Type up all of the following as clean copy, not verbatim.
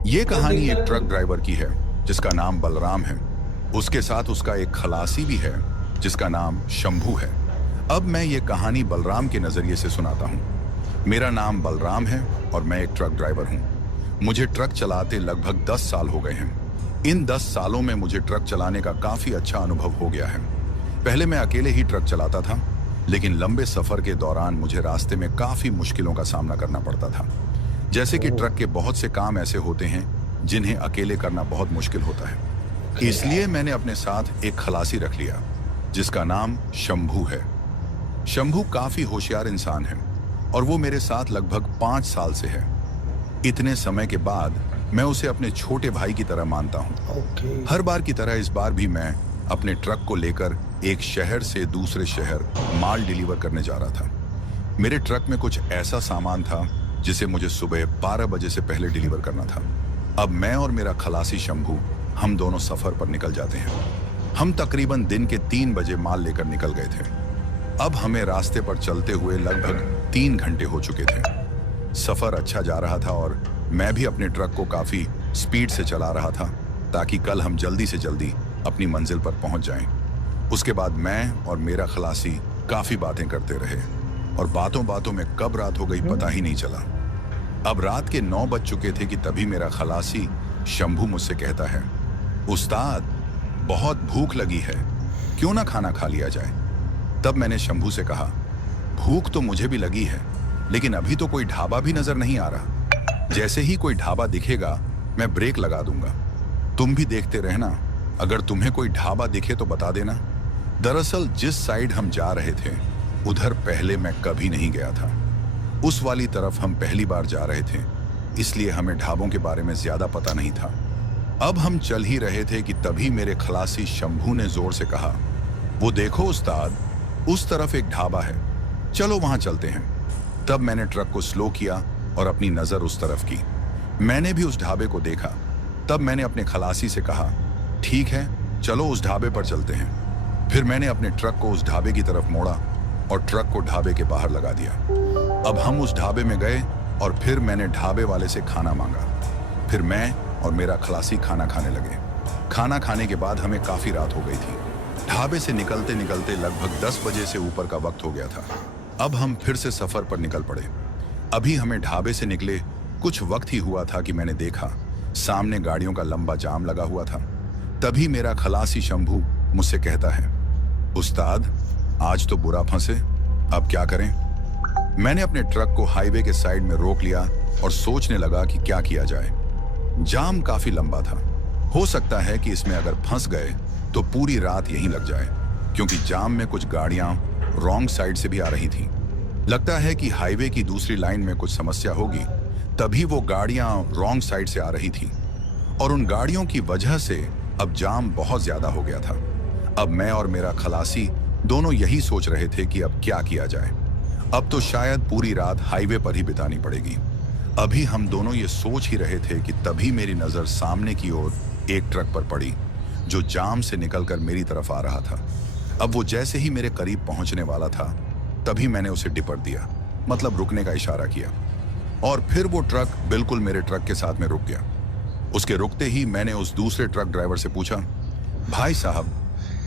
ये कहानी एक ट्रक ड्राइवर की है जिसका नाम बलराम है। उसके साथ उसका एक खलासी भी है जिसका नाम शंभू है। अब मैं ये कहानी बलराम के नजरिए से सुनाता हूँ। मेरा नाम बलराम है और मैं एक ट्रक ड्राइवर हूँ। मुझे ट्रक चलाते लगभग 10 साल हो गए हैं। इन 10 सालों में मुझे ट्रक चलाने का काफी अच्छा अनुभव हो गया है। पहले मैं अकेले ही ट्रक चलाता था, लेकिन लंबे सफर के दौरान मुझे रास्ते में काफी मुश्किलों का सामना करना पड़ता था। जैसे कि ओह! ट्रक के बहुत से काम ऐसे होते हैं जिन्हें अकेले करना बहुत मुश्किल होता है। ओके। इसलिए मैंने अपने साथ एक खलासी रख लिया जिसका नाम शंभू है। शंभू काफी होशियार इंसान है और वो मेरे साथ लगभग 5 साल से है। इतने समय के बाद मैं उसे अपने छोटे भाई की तरह मानता हूँ। ओके। हर बार की तरह इस बार भी मैं अपने ट्रक को लेकर एक शहर से दूसरे शहर माल डिलीवर करने जा रहा था। मेरे ट्रक में कुछ ऐसा सामान था जिसे मुझे सुबह 12 बजे से पहले डिलीवर करना था। अब मैं और मेरा खलासी शंभू हम दोनों सफर पर निकल जाते हैं। हम तकरीबन दिन के 3 बजे माल लेकर निकल गए थे। अब हमें रास्ते पर चलते हुए लगभग 3 घंटे हो चुके थे। सफर अच्छा जा रहा था और मैं भी अपने ट्रक को काफी स्पीड से चला रहा था ताकि कल हम जल्दी से जल्दी अपनी मंजिल पर पहुंच जाएं। उसके बाद मैं और मेरा खलासी काफी बातें करते रहे और बातों बातों में कब रात हो गई पता ही नहीं चला। अब रात के 9 बज चुके थे कि तभी मेरा खलासी शंभू मुझसे कहता है, उस्ताद, बहुत भूख लगी है, क्यों ना खाना खा लिया जाए। तब मैंने शंभू से कहा, भूख तो मुझे भी लगी है, लेकिन अभी तो कोई ढाबा भी नजर नहीं आ रहा। जैसे ही कोई ढाबा दिखेगा मैं ब्रेक लगा दूंगा। तुम भी देखते रहना, अगर तुम्हें कोई ढाबा दिखे तो बता देना। दरअसल जिस साइड हम जा रहे थे उधर पहले मैं कभी नहीं गया था। उस वाली तरफ हम पहली बार जा रहे थे, इसलिए हमें ढाबों के बारे में ज्यादा पता नहीं था। अब हम चल ही रहे थे कि तभी मेरे खलासी शंभू ने जोर से कहा, वो देखो उस्ताद, उस तरफ एक ढाबा है, चलो वहां चलते हैं। तब मैंने ट्रक को स्लो किया और अपनी नजर उस तरफ की। मैंने भी उस ढाबे को देखा। तब मैंने अपने खलासी से कहा, ठीक है, चलो उस ढाबे पर चलते हैं। फिर मैंने अपने ट्रक को उस ढाबे की तरफ मोड़ा और ट्रक को ढाबे के बाहर लगा दिया। अब हम उस ढाबे में गए और फिर मैंने ढाबे वाले से खाना मांगा। फिर मैं और मेरा खलासी खाना खाने लगे। खाना खाने के बाद हमें काफी रात हो गई थी। ढाबे से निकलते निकलते लगभग 10 बजे से ऊपर का वक्त हो गया था। अब हम फिर से सफर पर निकल पड़े। अभी हमें ढाबे से निकले कुछ वक्त ही हुआ था कि मैंने देखा सामने गाड़ियों का लंबा जाम लगा हुआ था। तभी मेरा खलासी शंभू मुझसे कहता है, उस्ताद, आज तो बुरा फंसे, अब क्या करें। मैंने अपने ट्रक को हाईवे के साइड में रोक लिया और सोचने लगा कि क्या किया जाए। जाम काफी लंबा था, हो सकता है कि इसमें अगर फंस गए तो पूरी रात यहीं लग जाए, क्योंकि जाम में कुछ गाड़ियां रॉन्ग साइड से भी आ रही थीं। लगता है कि हाईवे की दूसरी लाइन में कुछ समस्या होगी, तभी वो गाड़ियां रॉन्ग साइड से आ रही थीं और उन गाड़ियों की वजह से अब जाम बहुत ज्यादा हो गया था। अब मैं और मेरा खलासी दोनों यही सोच रहे थे कि अब क्या किया जाए। अब तो शायद पूरी रात हाईवे पर ही बितानी पड़ेगी। अभी हम दोनों ये सोच ही रहे थे कि तभी मेरी नजर सामने की ओर एक ट्रक पर पड़ी जो जाम से निकलकर मेरी तरफ आ रहा था। अब वो जैसे ही मेरे करीब पहुंचने वाला था तभी मैंने उसे डिपर दिया, मतलब रुकने का इशारा किया, और फिर वो ट्रक बिल्कुल मेरे ट्रक के साथ में रुक गया। उसके रुकते ही मैंने उस दूसरे ट्रक ड्राइवर से पूछा, भाई साहब,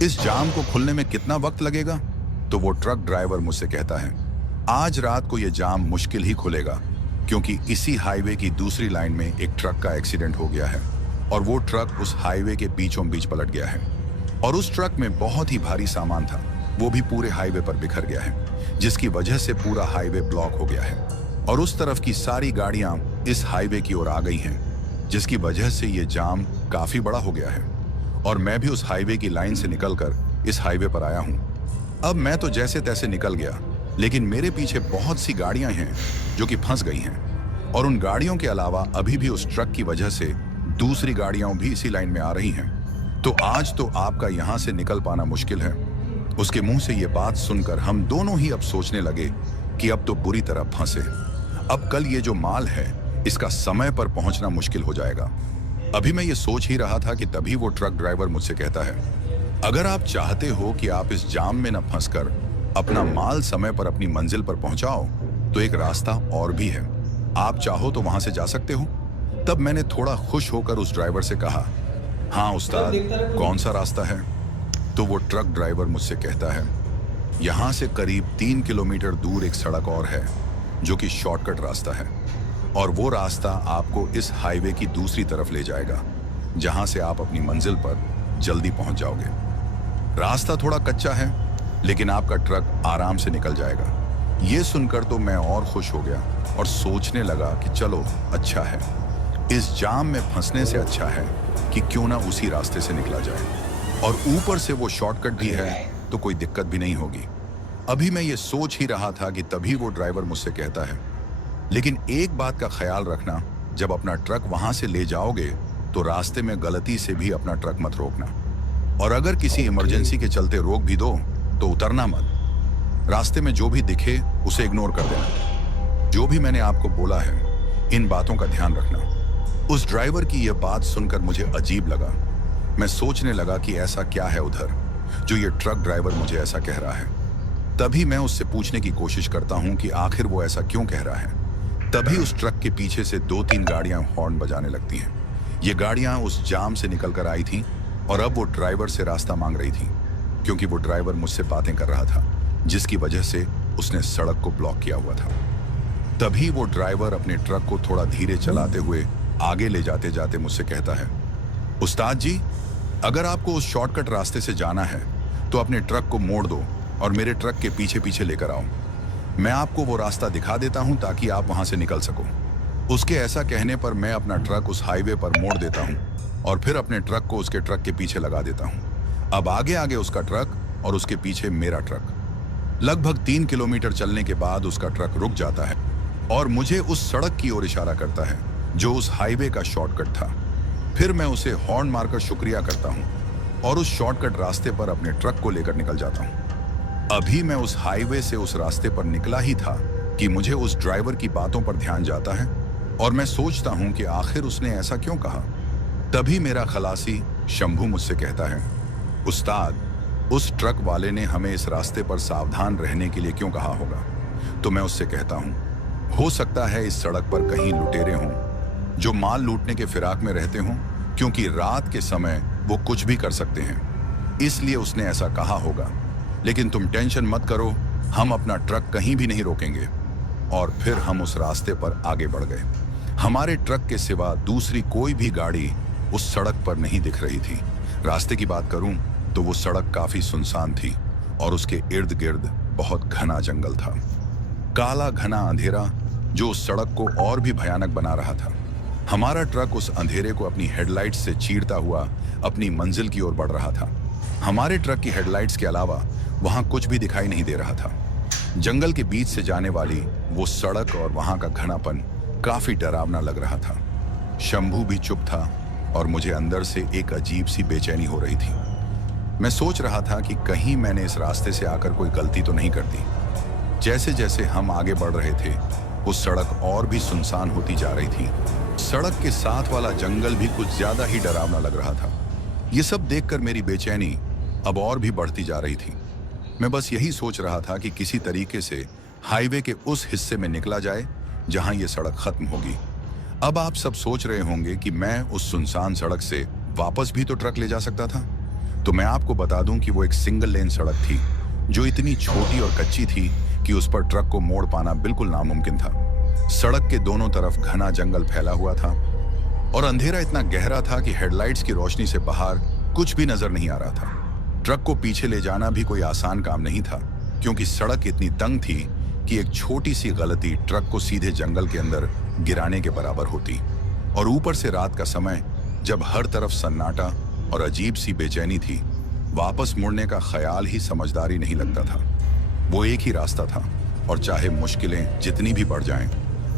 इस जाम को खुलने में कितना वक्त लगेगा। तो वो ट्रक ड्राइवर मुझसे कहता है, आज रात को ये जाम मुश्किल ही खुलेगा, क्योंकि इसी हाईवे की दूसरी लाइन में एक ट्रक का एक्सीडेंट हो गया है और वो ट्रक उस हाईवे के बीचों बीच पलट गया है और उस ट्रक में बहुत ही भारी सामान था, वो भी पूरे हाईवे पर बिखर गया है, जिसकी वजह से पूरा हाईवे ब्लॉक हो गया है और उस तरफ की सारी गाड़ियां इस हाईवे की ओर आ गई हैं, जिसकी वजह से ये जाम काफी बड़ा हो गया है और मैं भी उस हाईवे की लाइन से निकलकर इस हाईवे पर आया हूं। अब मैं तो जैसे तैसे निकल गया, लेकिन मेरे पीछे बहुत सी गाड़ियां हैं जो कि फंस गई हैं और उन गाड़ियों के अलावा अभी भी उस ट्रक की वजह से दूसरी गाड़ियां भी इसी लाइन में आ रही हैं। तो आज तो आपका यहां से निकल पाना मुश्किल है। उसके मुंह से ये बात सुनकर हम दोनों ही अब सोचने लगे कि अब तो बुरी तरह फंसे। अब कल ये जो माल है इसका समय पर पहुंचना मुश्किल हो जाएगा। अभी मैं ये सोच ही रहा था कि तभी वो ट्रक ड्राइवर मुझसे कहता है, अगर आप चाहते हो कि आप इस जाम में न फंसकर अपना माल समय पर अपनी मंजिल पर पहुंचाओ तो एक रास्ता और भी है। आप चाहो तो वहां से जा सकते हो। तब मैंने थोड़ा खुश होकर उस ड्राइवर से कहा, हाँ उस्ताद, कौन सा रास्ता है? तो वो ट्रक ड्राइवर मुझसे कहता है, यहाँ से करीब 3 किलोमीटर दूर एक सड़क और है जो कि शॉर्टकट रास्ता है, और वो रास्ता आपको इस हाईवे की दूसरी तरफ ले जाएगा जहाँ से आप अपनी मंजिल पर जल्दी पहुँच जाओगे। रास्ता थोड़ा कच्चा है लेकिन आपका ट्रक आराम से निकल जाएगा। ये सुनकर तो मैं और खुश हो गया और सोचने लगा कि चलो अच्छा है, इस जाम में फंसने से अच्छा है कि क्यों ना उसी रास्ते से निकला जाए, और ऊपर से वो शॉर्टकट भी है तो कोई दिक्कत भी नहीं होगी। अभी मैं ये सोच ही रहा था कि तभी वो ड्राइवर मुझसे कहता है, लेकिन एक बात का ख्याल रखना, जब अपना ट्रक वहां से ले जाओगे तो रास्ते में गलती से भी अपना ट्रक मत रोकना, और अगर किसी इमरजेंसी के चलते रोक भी दो तो उतरना मत। रास्ते में जो भी दिखे उसे इग्नोर कर देना। जो भी मैंने आपको बोला है, इन बातों का ध्यान रखना। उस ड्राइवर की यह बात सुनकर मुझे अजीब लगा। मैं सोचने लगा कि ऐसा क्या है उधर जो ये ट्रक ड्राइवर मुझे ऐसा कह रहा है। तभी मैं उससे पूछने की कोशिश करता हूं कि आखिर वो ऐसा क्यों कह रहा है। तभी उस ट्रक के पीछे से 2-3 गाड़ियां हॉर्न बजाने लगती हैं। ये गाड़ियां उस जाम से निकलकर आई थीं और अब वो ड्राइवर से रास्ता मांग रही थी, क्योंकि वो ड्राइवर मुझसे बातें कर रहा था, जिसकी वजह से उसने सड़क को ब्लॉक किया हुआ था। तभी वो ड्राइवर अपने ट्रक को थोड़ा धीरे चलाते हुए आगे ले जाते जाते मुझसे कहता है, उस्ताद जी, अगर आपको उस शॉर्टकट रास्ते से जाना है तो अपने ट्रक को मोड़ दो और मेरे ट्रक के पीछे पीछे लेकर आओ। मैं आपको वो रास्ता दिखा देता हूं ताकि आप वहां से निकल सको। उसके ऐसा कहने पर मैं अपना ट्रक उस हाईवे पर मोड़ देता हूं और फिर अपने ट्रक को उसके ट्रक के पीछे लगा देता हूं। अब आगे आगे उसका ट्रक और उसके पीछे मेरा ट्रक। लगभग 3 किलोमीटर चलने के बाद उसका ट्रक रुक जाता है और मुझे उस सड़क की ओर इशारा करता है जो उस हाईवे का शॉर्टकट था। फिर मैं उसे हॉर्न मारकर शुक्रिया करता हूं और उस शॉर्टकट रास्ते पर अपने ट्रक को लेकर निकल जाता हूं। अभी मैं उस हाईवे से उस रास्ते पर निकला ही था कि मुझे उस ड्राइवर की बातों पर ध्यान जाता है और मैं सोचता हूं कि आखिर उसने ऐसा क्यों कहा। तभी मेरा खलासी शंभू मुझसे कहता है, उस्ताद, उस ट्रक वाले ने हमें इस रास्ते पर सावधान रहने के लिए क्यों कहा होगा। तो मैं उससे कहता हूं, हो सकता है इस सड़क पर कहीं लुटेरे हों जो माल लूटने के फिराक में रहते हों, क्योंकि रात के समय वो कुछ भी कर सकते हैं, इसलिए उसने ऐसा कहा होगा। लेकिन तुम टेंशन मत करो, हम अपना ट्रक कहीं भी नहीं रोकेंगे। और फिर हम उस रास्ते पर आगे बढ़ गए। हमारे ट्रक के सिवा दूसरी कोई भी गाड़ी उस सड़क पर नहीं दिख रही थी। रास्ते की बात करूं तो वो सड़क काफी सुनसान थी और उसके इर्द गिर्द बहुत घना जंगल था। काला घना अंधेरा जो उस सड़क को और भी भयानक बना रहा था। हमारा ट्रक उस अंधेरे को अपनी हेडलाइट्स से चीरता हुआ अपनी मंजिल की ओर बढ़ रहा था। हमारे ट्रक की हेडलाइट्स के अलावा वहां कुछ भी दिखाई नहीं दे रहा था। जंगल के बीच से जाने वाली वो सड़क और वहां का घनापन काफी डरावना लग रहा था। शंभू भी चुप था और मुझे अंदर से एक अजीब सी बेचैनी हो रही थी। मैं सोच रहा था कि कहीं मैंने इस रास्ते से आकर कोई गलती तो नहीं कर दी। जैसे जैसे हम आगे बढ़ रहे थे, वो सड़क और भी सुनसान होती जा रही थी। सड़क के साथ वाला जंगल भी कुछ ज्यादा ही डरावना लग रहा था। ये सब देखकर मेरी बेचैनी अब और भी बढ़ती जा रही थी। मैं बस यही सोच रहा था कि किसी तरीके से हाईवे के उस हिस्से में निकला जाए जहां ये सड़क खत्म होगी। अब आप सब सोच रहे होंगे कि मैं उस सुनसान सड़क से वापस भी तो ट्रक ले जा सकता था। तो मैं आपको बता दूं कि वो एक सिंगल लेन सड़क थी जो इतनी छोटी और कच्ची थी कि उस पर ट्रक को मोड़ पाना बिल्कुल नामुमकिन था। सड़क के दोनों तरफ घना जंगल फैला हुआ था और अंधेरा इतना गहरा था कि हेडलाइट्स की रोशनी से बाहर कुछ भी नजर नहीं आ रहा था। ट्रक को पीछे ले जाना भी कोई आसान काम नहीं था, क्योंकि सड़क इतनी तंग थी कि एक छोटी सी गलती ट्रक को सीधे जंगल के अंदर गिराने के बराबर होती। और ऊपर से रात का समय, जब हर तरफ सन्नाटा और अजीब सी बेचैनी थी, वापस मुड़ने का ख्याल ही समझदारी नहीं लगता था। वो एक ही रास्ता था और चाहे मुश्किलें जितनी भी बढ़ जाएं,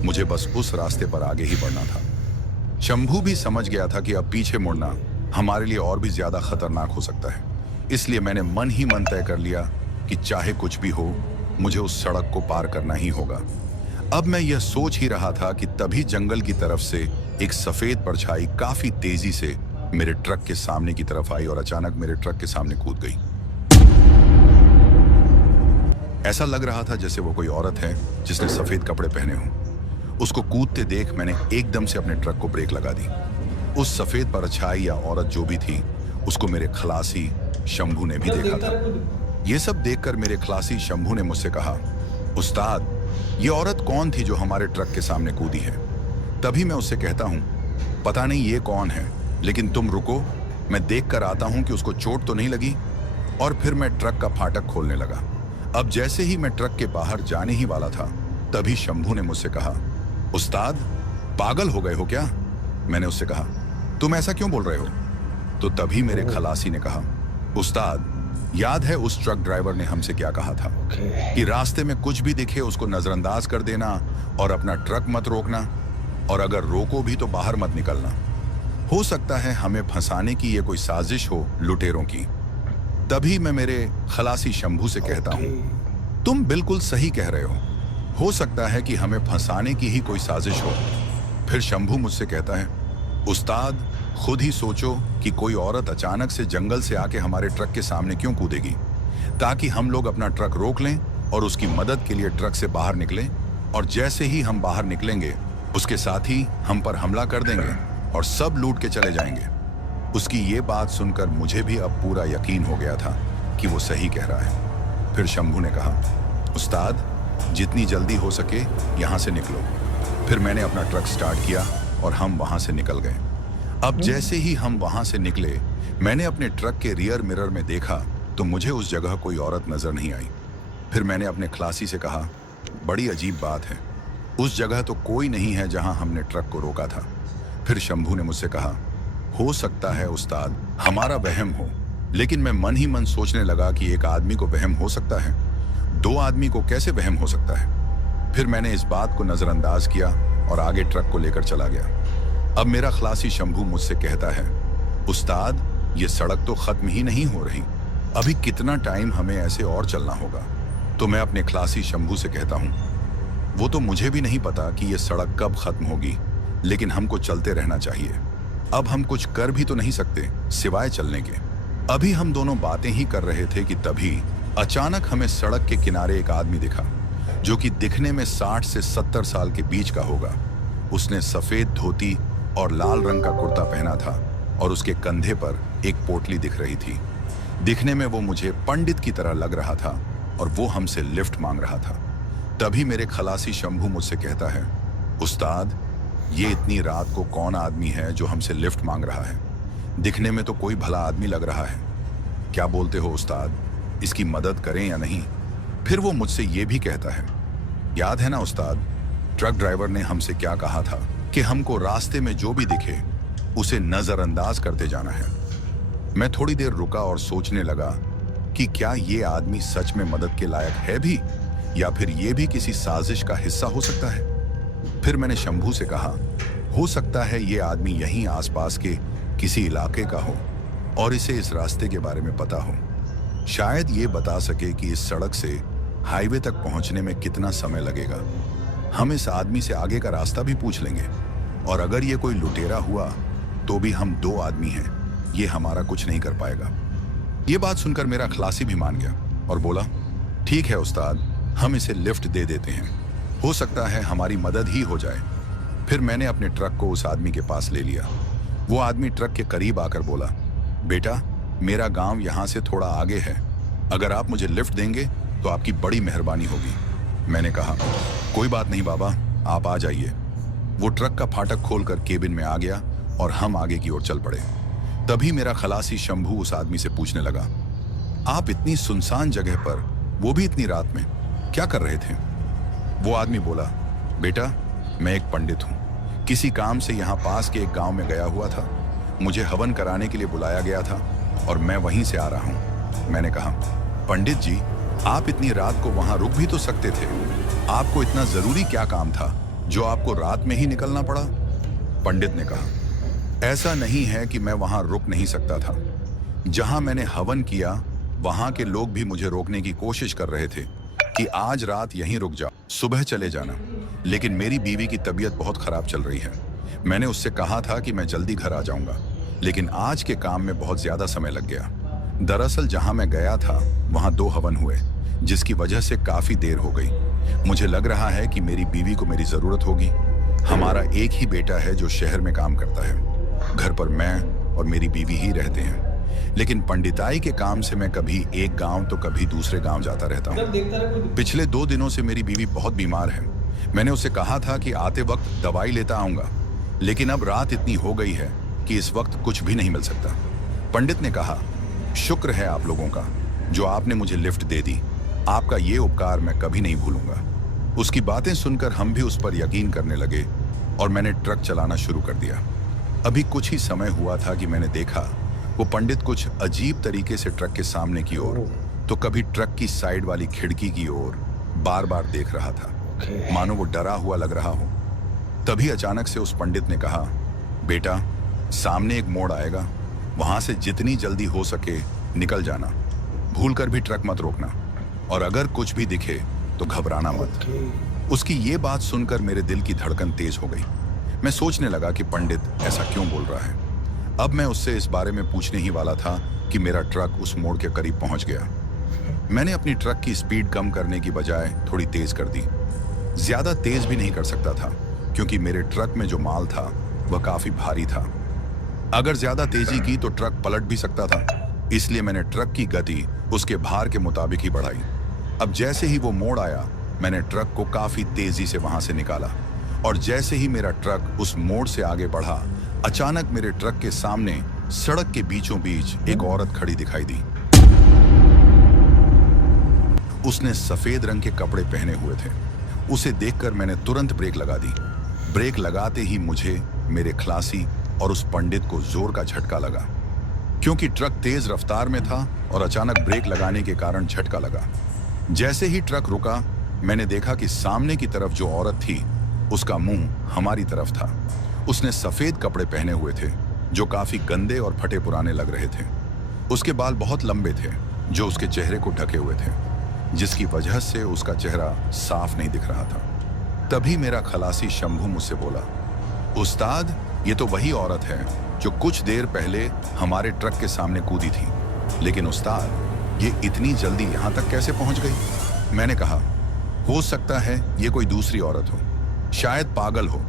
मुझे बस उस रास्ते पर आगे ही बढ़ना था। शंभू भी समझ गया था कि अब पीछे मुड़ना हमारे लिए और भी ज्यादा खतरनाक हो सकता है। इसलिए मैंने मन ही मन तय कर लिया कि चाहे कुछ भी हो, मुझे उस सड़क को पार करना ही होगा। अब मैं यह सोच ही रहा था कि तभी जंगल की तरफ से एक सफेद परछाई काफी तेजी से मेरे ट्रक के सामने की तरफ आई और अचानक मेरे ट्रक के सामने कूद गई। ऐसा लग रहा था जैसे वो कोई औरत है जिसने सफेद कपड़े पहने हों। उसको कूदते देख मैंने एकदम से अपने ट्रक को ब्रेक लगा दी। उस सफेद परछाई या औरत जो भी थी, उसको मेरे खलासी शंभू ने भी देखा था। ये सब देखकर मेरे खलासी शंभू ने मुझसे कहा, उस्ताद, ये औरत कौन थी जो हमारे ट्रक के सामने कूदी है? तभी मैं उससे कहता हूँ, पता नहीं ये कौन है, लेकिन तुम रुको, मैं देख कर आता हूँ कि उसको चोट तो नहीं लगी। और फिर मैं ट्रक का फाटक खोलने लगा। अब जैसे ही मैं ट्रक के बाहर जाने ही वाला था, तभी शंभू ने मुझसे कहा, उस्ताद, पागल हो गए हो क्या? मैंने उससे कहा, तुम ऐसा क्यों बोल रहे हो? तो तभी मेरे खलासी ने कहा, उस्ताद, याद है उस ट्रक ड्राइवर ने हमसे क्या कहा था कि रास्ते में कुछ भी दिखे उसको नजरअंदाज कर देना और अपना ट्रक मत रोकना, और अगर रोको भी तो बाहर मत निकलना। हो सकता है हमें फंसाने की ये कोई साजिश हो लुटेरों की। तभी मैं मेरे खलासी शंभू से कहता हूँ, तुम बिल्कुल सही कह रहे हो सकता है कि हमें फंसाने की ही कोई साजिश हो। फिर शंभू मुझसे कहता है, उस्ताद, खुद ही सोचो कि कोई औरत अचानक से जंगल से आके हमारे ट्रक के सामने क्यों कूदेगी, ताकि हम लोग अपना ट्रक रोक लें और उसकी मदद के लिए ट्रक से बाहर निकलें, और जैसे ही हम बाहर निकलेंगे उसके साथ ही हम पर हमला कर देंगे और सब लूट के चले जाएंगे। उसकी ये बात सुनकर मुझे भी अब पूरा यकीन हो गया था कि वो सही कह रहा है। फिर शंभू ने कहा, उस्ताद, जितनी जल्दी हो सके यहाँ से निकलो। फिर मैंने अपना ट्रक स्टार्ट किया और हम वहाँ से निकल गए। अब जैसे ही हम वहाँ से निकले, मैंने अपने ट्रक के रियर मिरर में देखा तो मुझे उस जगह कोई औरत नजर नहीं आई। फिर मैंने अपने खलासी से कहा, बड़ी अजीब बात है, उस जगह तो कोई नहीं है जहाँ हमने ट्रक को रोका था। फिर शंभू ने मुझसे कहा, हो सकता है उस्ताद हमारा वहम हो, लेकिन मैं मन ही मन सोचने लगा कि एक आदमी को वहम हो सकता है, दो आदमी को कैसे वहम हो सकता है। फिर मैंने इस बात को नजरअंदाज किया और आगे ट्रक को लेकर चला गया। अब मेरा खलासी शंभू मुझसे कहता है, उस्ताद, ये सड़क तो खत्म ही नहीं हो रही, अभी कितना टाइम हमें ऐसे और चलना होगा। तो मैं अपने खलासी शंभू से कहता हूँ, वो तो मुझे भी नहीं पता कि ये सड़क कब खत्म होगी, लेकिन हमको चलते रहना चाहिए। अब हम कुछ कर भी तो नहीं सकते सिवाय चलने के। अभी हम दोनों बातें ही कर रहे थे कि तभी अचानक हमें सड़क के किनारे एक आदमी दिखा, जो कि दिखने में 60 से 70 साल के बीच का होगा। उसने सफेद धोती और लाल रंग का कुर्ता पहना था और उसके कंधे पर एक पोटली दिख रही थी। दिखने में वो मुझे पंडित की तरह लग रहा था और वो हमसे लिफ्ट मांग रहा था। तभी मेरे खलासी शंभू मुझसे कहता है, उस्ताद, ये इतनी रात को कौन आदमी है जो हमसे लिफ्ट मांग रहा है? दिखने में तो कोई भला आदमी लग रहा है। क्या बोलते हो उस्ताद, इसकी मदद करें या नहीं? फिर वो मुझसे ये भी कहता है, याद है ना उस्ताद, ट्रक ड्राइवर ने हमसे क्या कहा था कि हमको रास्ते में जो भी दिखे उसे नजरअंदाज करते जाना है। मैं थोड़ी देर रुका और सोचने लगा कि क्या ये आदमी सच में मदद के लायक है भी, या फिर ये भी किसी साजिश का हिस्सा हो सकता है। फिर मैंने शंभू से कहा, हो सकता है ये आदमी यहीं आसपास के किसी इलाके का हो और इसे इस रास्ते के बारे में पता हो। शायद ये बता सके कि इस सड़क से हाईवे तक पहुंचने में कितना समय लगेगा। हम इस आदमी से आगे का रास्ता भी पूछ लेंगे, और अगर ये कोई लुटेरा हुआ तो भी हम दो आदमी हैं, ये हमारा कुछ नहीं कर पाएगा। ये बात सुनकर मेरा खलासी भी मान गया और बोला, ठीक है उस्ताद, हम इसे लिफ्ट दे देते हैं, हो सकता है हमारी मदद ही हो जाए। फिर मैंने अपने ट्रक को उस आदमी के पास ले लिया। वो आदमी ट्रक के करीब आकर बोला, बेटा, मेरा गांव यहाँ से थोड़ा आगे है, अगर आप मुझे लिफ्ट देंगे तो आपकी बड़ी मेहरबानी होगी। मैंने कहा, कोई बात नहीं बाबा, आप आ जाइए। वो ट्रक का फाटक खोलकर केबिन में आ गया और हम आगे की ओर चल पड़े। तभी मेरा खलासी शंभू उस आदमी से पूछने लगा, आप इतनी सुनसान जगह पर, वो भी इतनी रात में, क्या कर रहे थे? वो आदमी बोला, बेटा, मैं एक पंडित हूँ, किसी काम से यहाँ पास के एक गांव में गया हुआ था, मुझे हवन कराने के लिए बुलाया गया था और मैं वहीं से आ रहा हूँ। मैंने कहा, पंडित जी, आप इतनी रात को वहां रुक भी तो सकते थे, आपको इतना जरूरी क्या काम था जो आपको रात में ही निकलना पड़ा? पंडित ने कहा, ऐसा नहीं है कि मैं वहां रुक नहीं सकता था, जहां मैंने हवन किया वहां के लोग भी मुझे रोकने की कोशिश कर रहे थे कि आज रात यहीं रुक जाओ, सुबह चले जाना, लेकिन मेरी बीवी की तबीयत बहुत खराब चल रही है। मैंने उससे कहा था कि मैं जल्दी घर आ जाऊंगा, लेकिन आज के काम में बहुत ज्यादा समय लग गया। दरअसल जहां मैं गया था वहां 2 हवन हुए, जिसकी वजह से काफी देर हो गई। मुझे लग रहा है कि मेरी बीवी को मेरी जरूरत होगी। हमारा एक ही बेटा है जो शहर में काम करता है। घर पर मैं और मेरी बीवी ही रहते हैं, लेकिन पंडिताई के काम से मैं कभी एक गांव तो कभी दूसरे गांव जाता रहता हूँ। पिछले 2 दिनों से मेरी बीवी बहुत बीमार है। मैंने उसे कहा था कि आते वक्त दवाई लेता आऊंगा, लेकिन अब रात इतनी हो गई है कि इस वक्त कुछ भी नहीं मिल सकता। पंडित ने कहा, शुक्र है आप लोगों का जो आपने मुझे लिफ्ट दे दी। आपका ये उपकार मैं कभी नहीं भूलूंगा। उसकी बातें सुनकर हम भी उस पर यकीन करने लगे और मैंने ट्रक चलाना शुरू कर दिया। अभी कुछ ही समय हुआ था कि मैंने देखा वो पंडित कुछ अजीब तरीके से ट्रक के सामने की ओर तो कभी ट्रक की साइड वाली खिड़की की ओर बार बार देख रहा था, मानो वो डरा हुआ लग रहा हो। तभी अचानक से उस पंडित ने कहा, बेटा सामने एक मोड़ आएगा, वहां से जितनी जल्दी हो सके निकल जाना, भूलकर भी ट्रक मत रोकना, और अगर कुछ भी दिखे तो घबराना मत। उसकी ये बात सुनकर मेरे दिल की धड़कन तेज हो गई। मैं सोचने लगा कि पंडित ऐसा क्यों बोल रहा है। अब मैं उससे इस बारे में पूछने ही वाला था कि मेरा ट्रक उस मोड़ के करीब पहुंच गया। मैंने अपनी ट्रक की स्पीड कम करने की बजाय थोड़ी तेज कर दी। ज्यादा तेज भी नहीं कर सकता था क्योंकि मेरे ट्रक में जो माल था वह काफी भारी था। अगर ज्यादा तेजी की तो ट्रक पलट भी सकता था, इसलिए मैंने ट्रक की गति उसके भार के मुताबिक ही बढ़ाई। अब जैसे ही वो मोड़ आया, मैंने ट्रक को काफी तेजी से वहां से निकाला, और जैसे ही मेरा ट्रक उस मोड़ से आगे बढ़ा, अचानक मेरे ट्रक के सामने सड़क के बीचों बीच एक औरत खड़ी दिखाई दी। उसने सफेद रंग के कपड़े पहने हुए थे। उसे देखकर मैंने तुरंत ब्रेक लगा दी। ब्रेक लगाते ही मुझे, मेरे खलासी और उस पंडित को जोर का झटका लगा, क्योंकि ट्रक तेज रफ्तार में था और अचानक ब्रेक लगाने के कारण झटका लगा। जैसे ही ट्रक रुका, मैंने देखा कि सामने की तरफ जो औरत थी उसका मुंह हमारी तरफ था। उसने सफेद कपड़े पहने हुए थे जो काफी गंदे और फटे पुराने लग रहे थे। उसके बाल बहुत लंबे थे जो उसके चेहरे को ढके हुए थे, जिसकी वजह से उसका चेहरा साफ नहीं दिख रहा था। तभी मेरा खलासी शंभू मुझसे बोला, उस्ताद ये तो वही औरत है जो कुछ देर पहले हमारे ट्रक के सामने कूदी थी, लेकिन उस्ताद ये इतनी जल्दी यहाँ तक कैसे पहुँच गई? मैंने कहा, हो सकता है ये कोई दूसरी औरत हो, शायद पागल हो,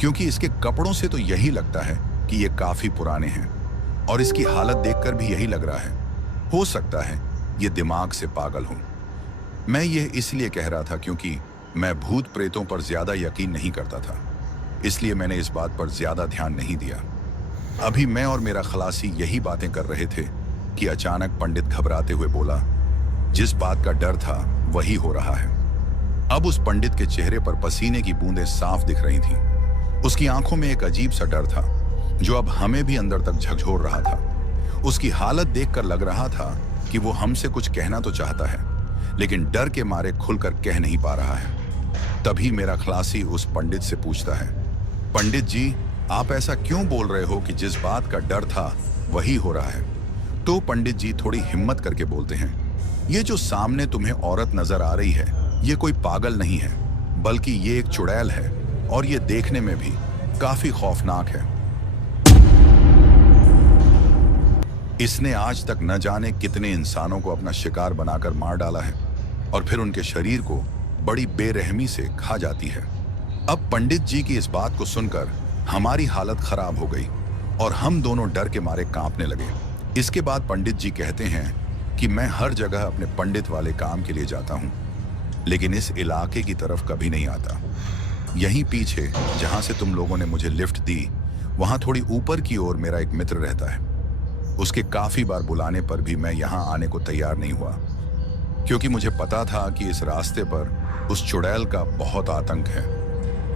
क्योंकि इसके कपड़ों से तो यही लगता है कि ये काफी पुराने हैं, और इसकी हालत देखकर भी यही लग रहा है। हो सकता है ये दिमाग से पागल हो। मैं ये इसलिए कह रहा था क्योंकि मैं भूत प्रेतों पर ज्यादा यकीन नहीं करता था, इसलिए मैंने इस बात पर ज्यादा ध्यान नहीं दिया। अभी मैं और मेरा खलासी यही बातें कर रहे थे कि अचानक पंडित घबराते हुए बोला, जिस बात का डर था वही हो रहा है। अब उस पंडित के चेहरे पर पसीने की बूंदें साफ दिख रही थीं। उसकी आंखों में एक अजीब सा डर था जो अब हमें भी अंदर तक झकझोर रहा था। उसकी हालत देखकर लग रहा था कि वो हमसे कुछ कहना तो चाहता है, लेकिन डर के मारे खुलकर कह नहीं पा रहा है। तभी मेरा खलासी उस पंडित से पूछता है, पंडित जी आप ऐसा क्यों बोल रहे हो कि जिस बात का डर था वही हो रहा है? तो पंडित जी थोड़ी हिम्मत करके बोलते हैं, ये जो सामने तुम्हें औरत नजर आ रही है ये कोई पागल नहीं है, बल्कि ये एक चुड़ैल है, और ये देखने में भी काफी खौफनाक है। इसने आज तक न जाने कितने इंसानों को अपना शिकार बनाकर मार डाला है और फिर उनके शरीर को बड़ी बेरहमी से खा जाती है। अब पंडित जी की इस बात को सुनकर हमारी हालत खराब हो गई और हम दोनों डर के मारे कांपने लगे। इसके बाद पंडित जी कहते हैं कि मैं हर जगह अपने पंडित वाले काम के लिए जाता हूँ, लेकिन इस इलाके की तरफ कभी नहीं आता। यहीं पीछे जहां से तुम लोगों ने मुझे लिफ्ट दी, वहां थोड़ी ऊपर की ओर मेरा एक मित्र रहता है। उसके काफी बार बुलाने पर भी मैं यहां आने को तैयार नहीं हुआ, क्योंकि मुझे पता था कि इस रास्ते पर उस चुड़ैल का बहुत आतंक है।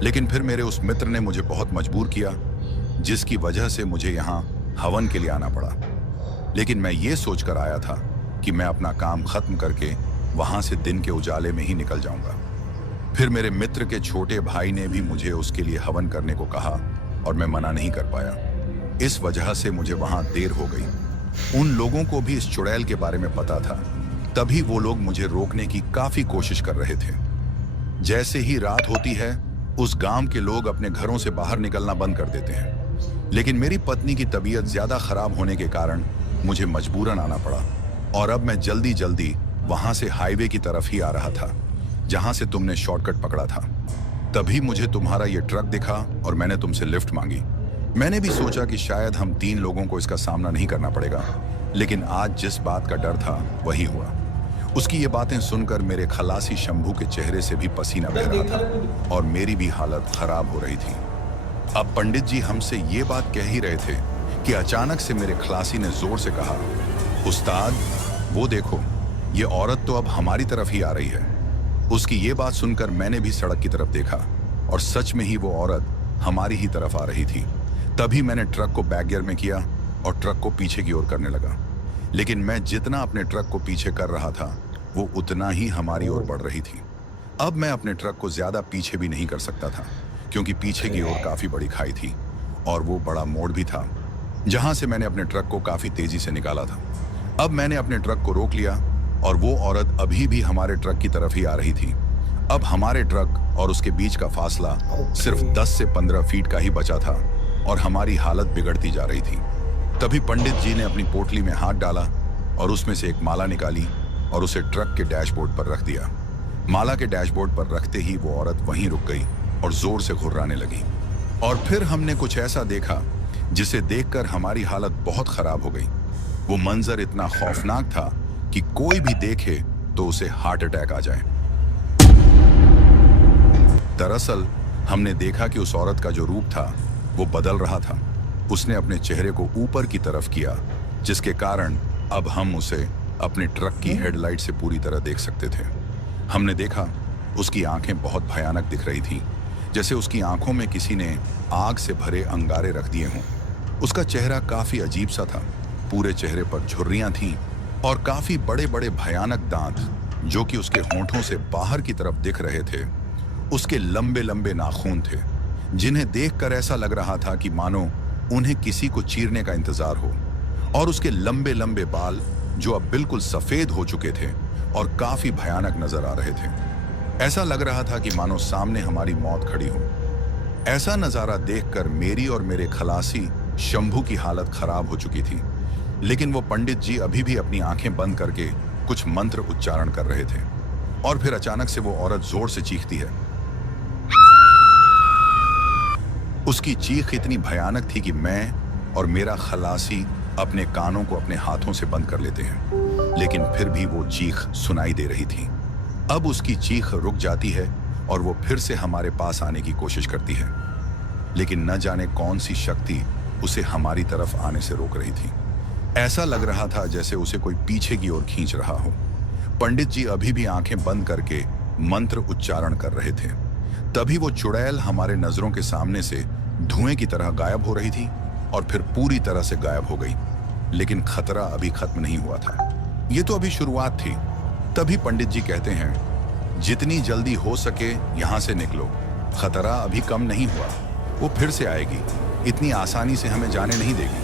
लेकिन फिर मेरे उस मित्र ने मुझे बहुत मजबूर किया, जिसकी वजह से मुझे यहाँ हवन के लिए आना पड़ा। लेकिन मैं ये सोचकर आया था कि मैं अपना काम खत्म करके वहां से दिन के उजाले में ही निकल जाऊंगा। फिर मेरे मित्र के छोटे भाई ने भी मुझे उसके लिए हवन करने को कहा और मैं मना नहीं कर पाया। इस वजह से मुझे वहां देर हो गई। उन लोगों को भी इस चुड़ैल के बारे में पता था, तभी वो लोग मुझे रोकने की काफी कोशिश कर रहे थे। जैसे ही रात होती है, उस गांव के लोग अपने घरों से बाहर निकलना बंद कर देते हैं। लेकिन मेरी पत्नी की तबीयत ज्यादा खराब होने के कारण मुझे मजबूरन आना पड़ा, और अब मैं जल्दी जल्दी वहां से हाईवे की तरफ ही आ रहा था, जहां से तुमने शॉर्टकट पकड़ा था। तभी मुझे तुम्हारा ये ट्रक दिखा और मैंने तुमसे लिफ्ट मांगी। मैंने भी सोचा कि शायद हम 3 लोगों को इसका सामना नहीं करना पड़ेगा, लेकिन आज जिस बात का डर था वही हुआ। उसकी ये बातें सुनकर मेरे खलासी शंभू के चेहरे से भी पसीना बह रहा था और मेरी भी हालत खराब हो रही थी। अब पंडित जी हमसे ये बात कह ही रहे थे कि अचानक से मेरे खलासी ने जोर से कहा, उस्ताद वो देखो, ये औरत तो अब हमारी तरफ ही आ रही है। उसकी ये बात सुनकर मैंने भी सड़क की तरफ देखा और सच में ही वो औरत हमारी ही तरफ आ रही थी। तभी मैंने ट्रक को बैक गियर में किया और ट्रक को पीछे की ओर करने लगा, लेकिन मैं जितना अपने ट्रक को पीछे कर रहा था वो उतना ही हमारी ओर बढ़ रही थी। अब मैं अपने ट्रक को ज्यादा पीछे भी नहीं कर सकता था, क्योंकि पीछे की ओर काफी बड़ी खाई थी और वो बड़ा मोड़ भी था, जहां से मैंने अपने ट्रक को काफी तेजी से निकाला था। अब मैंने अपने ट्रक को रोक लिया और वो औरत अभी भी हमारे ट्रक की तरफ ही आ रही थी। अब हमारे ट्रक और उसके बीच का फासला सिर्फ 10 से 15 फीट का ही बचा था और हमारी हालत बिगड़ती जा रही थी। तभी पंडित जी ने अपनी पोटली में हाथ डाला और उसमें से एक माला निकाली और उसे ट्रक के डैशबोर्ड पर रख दिया। माला के डैशबोर्ड पर रखते ही वो औरत वहीं रुक गई और जोर से घुर्राने लगी। और फिर हमने कुछ ऐसा देखा जिसे देखकर हमारी हालत बहुत खराब हो गई। वो मंजर इतना खौफनाक था कि कोई भी देखे तो उसे हार्ट अटैक आ जाए। दरअसल हमने देखा कि उस औरत का जो रूप था वो बदल रहा था। उसने अपने चेहरे को ऊपर की तरफ किया, जिसके कारण अब हम उसे अपने ट्रक की हेडलाइट से पूरी तरह देख सकते थे। हमने देखा उसकी आंखें बहुत भयानक दिख रही थी, जैसे उसकी आंखों में किसी ने आग से भरे अंगारे रख दिए हों। उसका चेहरा काफी अजीब सा था। पूरे चेहरे पर झुर्रियां थीं और काफी बड़े बड़े भयानक दांत जो कि उसके होंठों से बाहर की तरफ दिख रहे थे। उसके लंबे लंबे नाखून थे, जिन्हें देखकर ऐसा लग रहा था कि मानो उन्हें किसी को चीरने का इंतजार हो। और उसके लंबे लंबे बाल जो अब बिल्कुल सफेद हो चुके थे और काफी भयानक नजर आ रहे थे। ऐसा लग रहा था कि मानो सामने हमारी मौत खड़ी हो। ऐसा नजारा देखकर मेरी और मेरे खलासी शंभू की हालत खराब हो चुकी थी, लेकिन वो पंडित जी अभी भी अपनी आंखें बंद करके कुछ मंत्र उच्चारण कर रहे थे। और फिर अचानक से वो औरत जोर से चीखती है। उसकी चीख इतनी भयानक थी कि मैं और मेरा खलासी अपने कानों को अपने हाथों से बंद कर लेते हैं, लेकिन फिर भी वो चीख सुनाई दे रही थी। अब उसकी चीख रुक जाती है और वो फिर से हमारे पास आने की कोशिश करती है, लेकिन न जाने कौन सी शक्ति उसे हमारी तरफ आने से रोक रही थी। ऐसा लग रहा था जैसे उसे कोई पीछे की ओर खींच रहा हो। पंडित जी अभी भी आंखें बंद करके मंत्र उच्चारण कर रहे थे। तभी वो चुड़ैल हमारे नजरों के सामने से धुएं की तरह गायब हो रही थी और फिर पूरी तरह से गायब हो गई। लेकिन खतरा अभी खत्म नहीं हुआ था, ये तो अभी शुरुआत थी। तभी पंडित जी कहते हैं, जितनी जल्दी हो सके यहां से निकलो, खतरा अभी कम नहीं हुआ, वो फिर से आएगी, इतनी आसानी से हमें जाने नहीं देगी।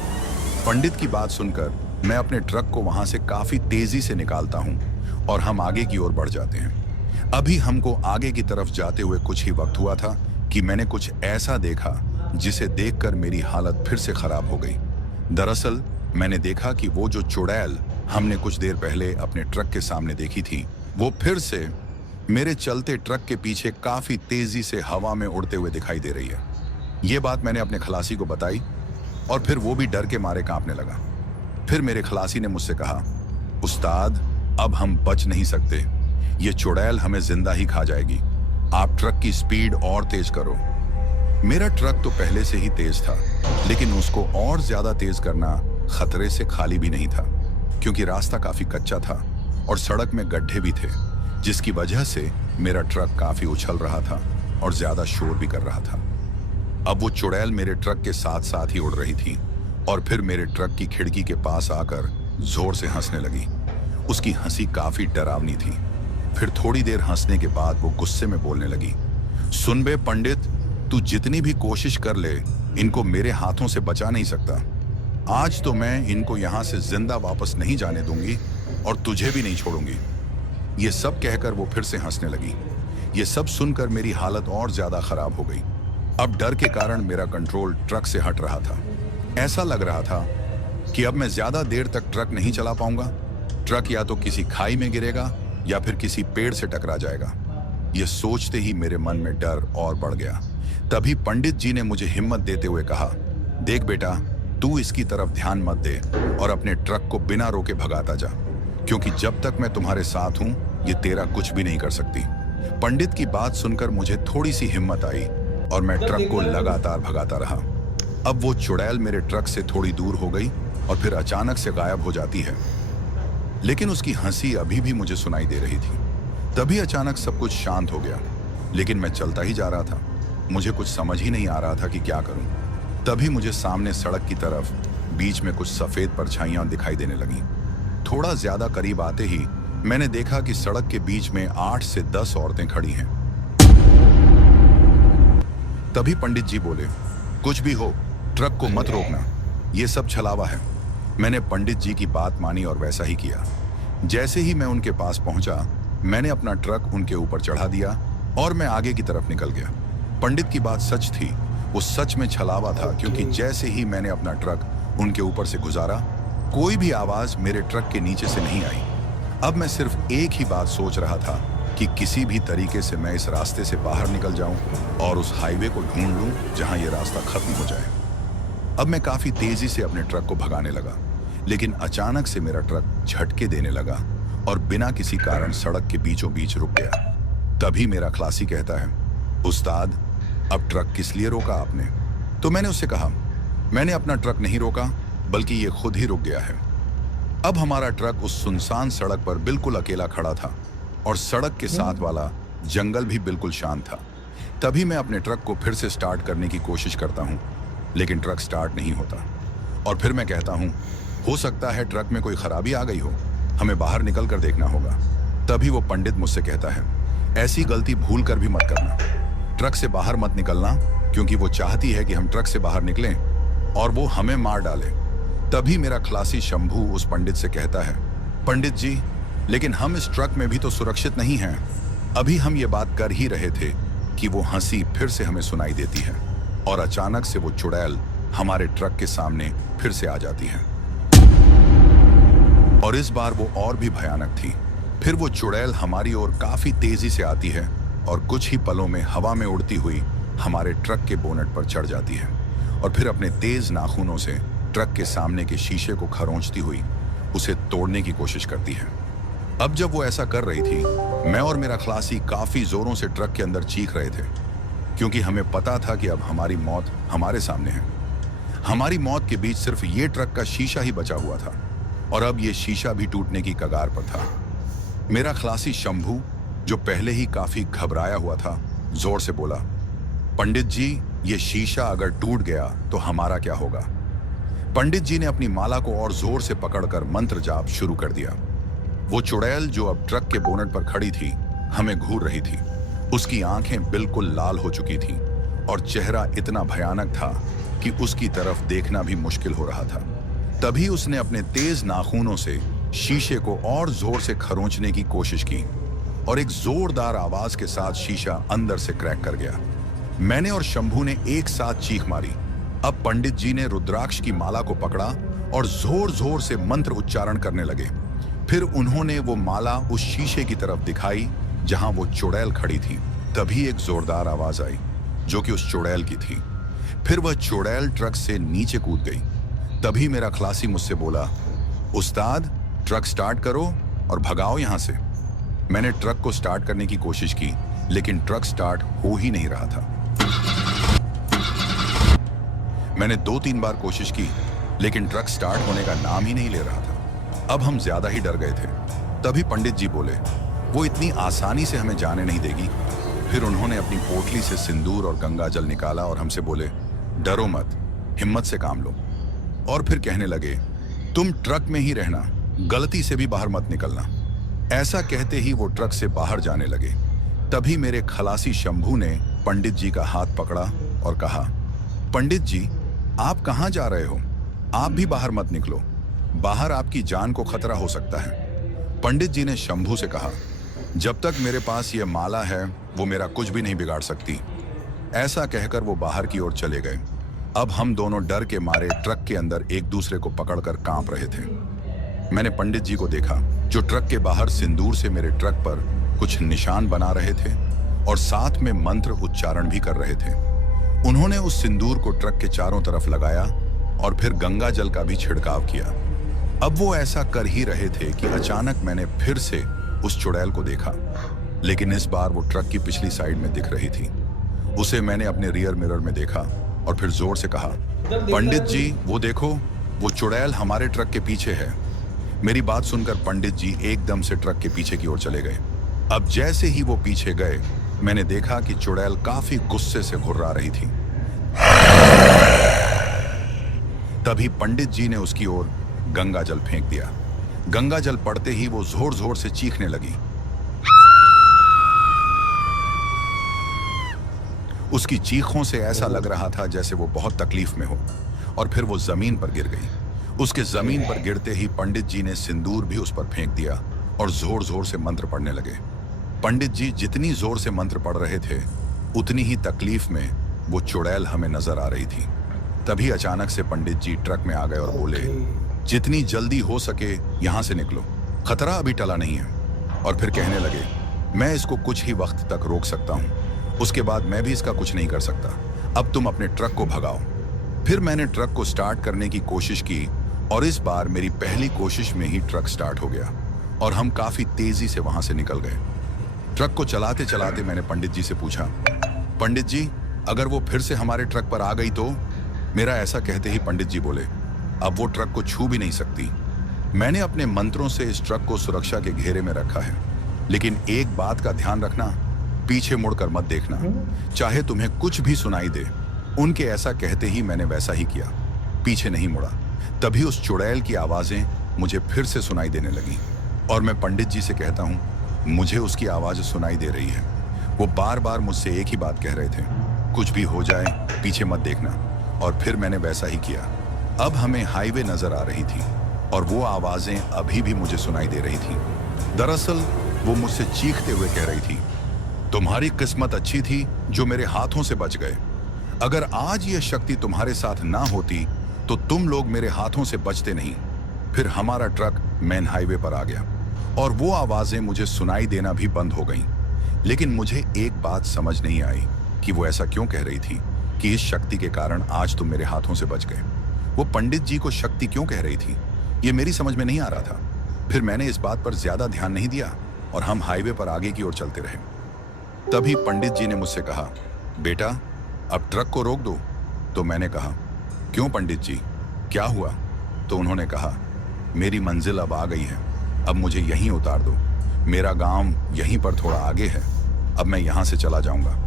पंडित की बात सुनकर मैं अपने ट्रक को वहां से काफी तेजी से निकालता हूं और हम आगे की ओर बढ़ जाते हैं। अभी हमको आगे की तरफ जाते हुए कुछ ही वक्त हुआ था कि मैंने कुछ ऐसा देखा जिसे देखकर मेरी हालत फिर से खराब हो गई। दरअसल मैंने देखा कि वो जो चुड़ैल हमने कुछ देर पहले अपने ट्रक के सामने देखी थी, वो फिर से मेरे चलते ट्रक के पीछे काफी तेजी से हवा में उड़ते हुए दिखाई दे रही है। ये बात मैंने अपने खलासी को बताई और फिर वो भी डर के मारे कांपने लगा। फिर मेरे खलासी ने मुझसे कहा, उस्ताद अब हम बच नहीं सकते, ये चुड़ैल हमें जिंदा ही खा जाएगी, आप ट्रक की स्पीड और तेज करो। मेरा ट्रक तो पहले से ही तेज था, लेकिन उसको और ज्यादा तेज करना खतरे से खाली भी नहीं था, क्योंकि रास्ता काफी कच्चा था और सड़क में गड्ढे भी थे, जिसकी वजह से मेरा ट्रक काफी उछल रहा था और ज्यादा शोर भी कर रहा था। अब वो चुड़ैल मेरे ट्रक के साथ साथ ही उड़ रही थी और फिर मेरे ट्रक की खिड़की के पास आकर जोर से हंसने लगी। उसकी हंसी काफी डरावनी थी। फिर थोड़ी देर हंसने के बाद वो गुस्से में बोलने लगी, सुन बे पंडित, तू जितनी भी कोशिश कर ले, इनको मेरे हाथों से बचा नहीं सकता। आज तो मैं इनको यहाँ से जिंदा वापस नहीं जाने दूंगी और तुझे भी नहीं छोड़ूंगी। ये सब कहकर वो फिर से हंसने लगी। ये सब सुनकर मेरी हालत और ज्यादा खराब हो गई। अब डर के कारण मेरा कंट्रोल ट्रक से हट रहा था। ऐसा लग रहा था कि अब मैं ज्यादा देर तक ट्रक नहीं चला पाऊंगा। ट्रक या तो किसी खाई में गिरेगा या फिर किसी पेड़ से टकरा जाएगा। यह सोचते ही मेरे मन में डर और बढ़ गया। तभी पंडित जी ने मुझे हिम्मत देते हुए कहा, देख बेटा, तू इसकी तरफ ध्यान मत दे और अपने ट्रक को बिना रोके भगाता जा, क्योंकि जब तक मैं तुम्हारे साथ हूं ये तेरा कुछ भी नहीं कर सकती। पंडित की बात सुनकर मुझे थोड़ी सी हिम्मत आई और मैं ट्रक को लगातार भगाता रहा। अब वो चुड़ैल मेरे ट्रक से थोड़ी दूर हो गई और फिर अचानक से गायब हो जाती है, लेकिन उसकी हंसी अभी भी मुझे सुनाई दे रही थी। तभी अचानक सब कुछ शांत हो गया, लेकिन मैं चलता ही जा रहा था। मुझे कुछ समझ ही नहीं आ रहा था कि क्या करूं। तभी मुझे सामने सड़क की तरफ बीच में कुछ सफेद परछाइयां दिखाई देने लगीं। थोड़ा ज्यादा करीब आते ही मैंने देखा कि सड़क के बीच में 8 से 10 औरतें खड़ी हैं। तभी पंडित जी बोले, कुछ भी हो, ट्रक को मत रोकना, ये सब छलावा है। मैंने पंडित जी की बात मानी और वैसा ही किया। जैसे ही मैं उनके पास पहुंचा, मैंने अपना ट्रक उनके ऊपर चढ़ा दिया और मैं आगे की तरफ निकल गया। पंडित की बात सच थी, वो सच में छलावा था, क्योंकि जैसे ही मैंने अपना ट्रक उनके ऊपर से गुजारा, कोई भी आवाज मेरे ट्रक के नीचे से नहीं आई। अब मैं सिर्फ एक ही बात सोच रहा था कि किसी भी तरीके से मैं इस रास्ते से बाहर निकल जाऊं और उस हाईवे को ढूंढ लूं जहां ये रास्ता खत्म हो जाए। अब मैं काफी तेजी से अपने ट्रक को भगाने लगा, लेकिन अचानक से मेरा ट्रक झटके देने लगा और बिना किसी कारण सड़क के बीचों बीच रुक गया। तभी मेरा खलासी कहता है, उस्ताद, अब ट्रक किस लिए रोका आपने? तो मैंने उससे कहा, मैंने अपना ट्रक नहीं रोका, बल्कि ये खुद ही रुक गया है। अब हमारा ट्रक उस सुनसान सड़क पर बिल्कुल अकेला खड़ा था और सड़क के साथ वाला जंगल भी बिल्कुल शांत था। तभी मैं अपने ट्रक को फिर से स्टार्ट करने की कोशिश करता हूँ, लेकिन ट्रक स्टार्ट नहीं होता। और फिर मैं कहता हूँ, हो सकता है ट्रक में कोई खराबी आ गई हो, हमें बाहर निकल कर देखना होगा। तभी वो पंडित मुझसे कहता है, ऐसी गलती भूल कर भी मत करना, ट्रक से बाहर मत निकलना, क्योंकि वो चाहती है कि हम ट्रक से बाहर निकलें और वो हमें मार डाले। तभी मेरा खलासी शंभू उस पंडित से कहता है, पंडित जी, लेकिन हम इस ट्रक में भी तो सुरक्षित नहीं हैं। अभी हम ये बात कर ही रहे थे कि वो हंसी फिर से हमें सुनाई देती है और अचानक से वो चुड़ैल हमारे ट्रक के सामने फिर से आ जाती है और इस बार वो और भी भयानक थी। फिर वो चुड़ैल हमारी ओर काफी तेजी से आती है और कुछ ही पलों में हवा में उड़ती हुई हमारे ट्रक के बोनट पर चढ़ जाती है और फिर अपने तेज नाखूनों से ट्रक के सामने के शीशे को खरोंचती हुई उसे तोड़ने की कोशिश करती है। अब जब वो ऐसा कर रही थी, मैं और मेरा खलासी काफी जोरों से ट्रक के अंदर चीख रहे थे, क्योंकि हमें पता था कि अब हमारी मौत हमारे सामने है। हमारी मौत के बीच सिर्फ ये ट्रक का शीशा ही बचा हुआ था और अब ये शीशा भी टूटने की कगार पर था। मेरा खलासी शंभू, जो पहले ही काफी घबराया हुआ था, जोर से बोला, पंडित जी, ये शीशा अगर टूट गया तो हमारा क्या होगा? पंडित जी ने अपनी माला को और जोर से पकड़कर मंत्र जाप शुरू कर दिया। वो चुड़ैल जो अब ट्रक के बोनट पर खड़ी थी, हमें घूर रही थी। उसकी आंखें बिल्कुल लाल हो चुकी थीं और चेहरा इतना भयानक था कि उसकी तरफ देखना भी मुश्किल हो रहा था। तभी उसने अपने तेज नाखूनों से शीशे को और जोर से खरोंचने की कोशिश की और एक जोरदार आवाज के साथ शीशा अंदर से क्रैक कर गया। मैंने और शंभू ने एक साथ चीख मारी। अब पंडित जी ने रुद्राक्ष की माला को पकड़ा और जोर जोर से मंत्र उच्चारण करने लगे। फिर उन्होंने वो माला उस शीशे की तरफ दिखाई जहां वो चुड़ैल खड़ी थी। तभी एक जोरदार आवाज आई जो कि उस चुड़ैल की थी। फिर वह चुड़ैल ट्रक से नीचे कूद गई। तभी मेरा खलासी मुझसे बोला, उस्ताद, ट्रक स्टार्ट करो और भगाओ यहां से। मैंने ट्रक को स्टार्ट करने की कोशिश की, लेकिन ट्रक स्टार्ट हो ही नहीं रहा था। मैंने 2-3 बार कोशिश की, लेकिन ट्रक स्टार्ट होने का नाम ही नहीं ले रहा था। अब हम ज्यादा ही डर गए थे। तभी पंडित जी बोले, वो इतनी आसानी से हमें जाने नहीं देगी। फिर उन्होंने अपनी पोटली से सिंदूर और गंगा जल निकाला और हमसे बोले, डरो मत, हिम्मत से काम लो। और फिर कहने लगे, तुम ट्रक में ही रहना, गलती से भी बाहर मत निकलना। ऐसा कहते ही वो ट्रक से बाहर जाने लगे। तभी मेरे खलासी शंभू ने पंडित जी का हाथ पकड़ा और कहा, पंडित जी, आप कहाँ जा रहे हो? आप भी बाहर मत निकलो, बाहर आपकी जान को खतरा हो सकता है। पंडित जी ने शंभू से कहा, जब तक मेरे पास ये माला है वो मेरा कुछ भी नहीं बिगाड़ सकती। ऐसा कहकर वो बाहर की ओर चले गए। अब हम दोनों डर के मारे ट्रक के अंदर एक दूसरे को पकड़कर कांप रहे थे। मैंने पंडित जी को देखा, जो ट्रक के बाहर सिंदूर से मेरे ट्रक पर कुछ निशान बना रहे थे और साथ में मंत्र उच्चारण भी कर रहे थे। उन्होंने उस सिंदूर को ट्रक के चारों तरफ लगाया और फिर गंगा जल का भी छिड़काव किया। अब वो ऐसा कर ही रहे थे कि अचानक मैंने फिर से उस चुड़ैल को देखा, लेकिन इस बार वो ट्रक की पिछली साइड में दिख रही थी। उसे मैंने अपने रियर मिरर में देखा और फिर जोर से कहा, पंडित जी वो देखो, वो चुड़ैल हमारे ट्रक के पीछे है। मेरी बात सुनकर पंडित जी एकदम से ट्रक के पीछे की ओर चले गए। अब जैसे ही वो पीछे गए, मैंने देखा कि चुड़ैल काफी गुस्से से घुर्रा रही थी। तभी पंडित जी ने उसकी ओर गंगा जल फेंक दिया। गंगा जल पड़ते ही वो जोर जोर से चीखने लगी। उसकी चीखों से ऐसा लग रहा था जैसे वो बहुत तकलीफ में हो, और फिर वो जमीन पर गिर गई। उसके जमीन पर गिरते ही पंडित जी ने सिंदूर भी उस पर फेंक दिया और जोर जोर से मंत्र पढ़ने लगे। पंडित जी जितनी जोर से मंत्र पढ़ रहे थे, उतनी ही तकलीफ में वो चुड़ैल हमें नजर आ रही थी। तभी अचानक से पंडित जी ट्रक में आ गए और बोले, जितनी जल्दी हो सके यहां से निकलो, खतरा अभी टला नहीं है। और फिर कहने लगे, मैं इसको कुछ ही वक्त तक रोक सकता हूं, उसके बाद मैं भी इसका कुछ नहीं कर सकता। अब तुम अपने ट्रक को भगाओ। फिर मैंने ट्रक को स्टार्ट करने की कोशिश की और इस बार मेरी पहली कोशिश में ही ट्रक स्टार्ट हो गया और हम काफी तेजी से वहां से निकल गए। ट्रक को चलाते चलाते मैंने पंडित जी से पूछा, पंडित जी अगर वो फिर से हमारे ट्रक पर आ गई तो? मेरा ऐसा कहते ही पंडित जी बोले, अब वो ट्रक को छू भी नहीं सकती। मैंने अपने मंत्रों से इस ट्रक को सुरक्षा के घेरे में रखा है, लेकिन एक बात का ध्यान रखना, पीछे मुड़कर मत देखना, चाहे तुम्हें कुछ भी सुनाई दे। उनके ऐसा कहते ही मैंने वैसा ही किया, पीछे नहीं मुड़ा। तभी उस चुड़ैल की आवाजें मुझे फिर से सुनाई देने लगी और मैं पंडित जी से कहता हूँ, मुझे उसकी आवाज सुनाई दे रही है। वो बार बार मुझसे एक ही बात कह रहे थे, कुछ भी हो जाए पीछे मत देखना। और फिर मैंने वैसा ही किया। अब हमें हाईवे नजर आ रही थी और वो आवाजें अभी भी मुझे सुनाई दे रही थी। दरअसल वो मुझसे चीखते हुए कह रही थी, तुम्हारी किस्मत अच्छी थी जो मेरे हाथों से बच गए। अगर आज ये शक्ति तुम्हारे साथ ना होती तो तुम लोग मेरे हाथों से बचते नहीं। फिर हमारा ट्रक मेन हाईवे पर आ गया और वो आवाजें मुझे सुनाई देना भी बंद हो गईं। लेकिन मुझे एक बात समझ नहीं आई कि वो ऐसा क्यों कह रही थी कि इस शक्ति के कारण आज तुम मेरे हाथों से बच गए। वो पंडित जी को शक्ति क्यों कह रही थी, ये मेरी समझ में नहीं आ रहा था। फिर मैंने इस बात पर ज्यादा ध्यान नहीं दिया और हम हाईवे पर आगे की ओर चलते रहे। तभी पंडित जी ने मुझसे कहा, बेटा अब ट्रक को रोक दो। तो मैंने कहा, क्यों पंडित जी, क्या हुआ? तो उन्होंने कहा, मेरी मंजिल अब आ गई है, अब मुझे यहीं उतार दो। मेरा गांव यहीं पर थोड़ा आगे है, अब मैं यहां से चला जाऊंगा।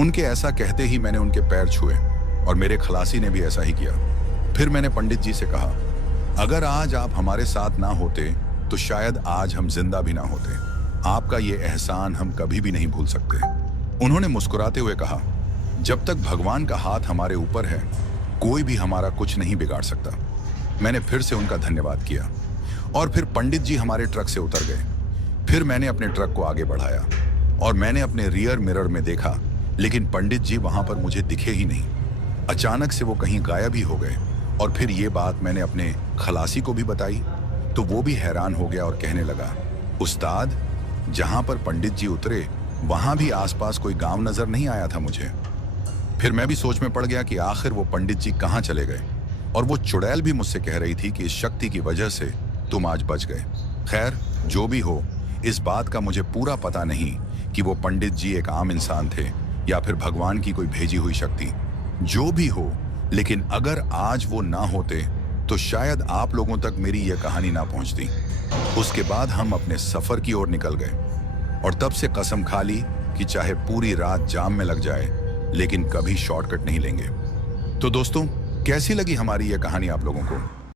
उनके ऐसा कहते ही मैंने उनके पैर छुए और मेरे खलासी ने भी ऐसा ही किया। फिर मैंने पंडित जी से कहा, अगर आज आप हमारे साथ ना होते तो शायद आज हम जिंदा भी ना होते। आपका ये एहसान हम कभी भी नहीं भूल सकते। उन्होंने मुस्कुराते हुए कहा, जब तक भगवान का हाथ हमारे ऊपर है, कोई भी हमारा कुछ नहीं बिगाड़ सकता। मैंने फिर से उनका धन्यवाद किया और फिर पंडित जी हमारे ट्रक से उतर गए। फिर मैंने अपने ट्रक को आगे बढ़ाया और मैंने अपने रियर मिरर में देखा, लेकिन पंडित जी वहां पर मुझे दिखे ही नहीं। अचानक से वो कहीं गायब ही हो गए। और फिर ये बात मैंने अपने खलासी को भी बताई तो वो भी हैरान हो गया और कहने लगा, उस्ताद जहां पर पंडित जी उतरे वहां भी आसपास कोई गांव नजर नहीं आया था मुझे। फिर मैं भी सोच में पड़ गया कि आखिर वो पंडित जी कहां चले गए। और वो चुड़ैल भी मुझसे कह रही थी कि इस शक्ति की वजह से तुम आज बच गए। खैर जो भी हो, इस बात का मुझे पूरा पता नहीं कि वो पंडित जी एक आम इंसान थे या फिर भगवान की कोई भेजी हुई शक्ति। जो भी हो, लेकिन अगर आज वो ना होते तो शायद आप लोगों तक मेरी यह कहानी ना पहुंचती। उसके बाद हम अपने सफर की ओर निकल गए और तब से कसम खा ली कि चाहे पूरी रात जाम में लग जाए, लेकिन कभी शॉर्टकट नहीं लेंगे। तो दोस्तों, कैसी लगी हमारी यह कहानी आप लोगों को?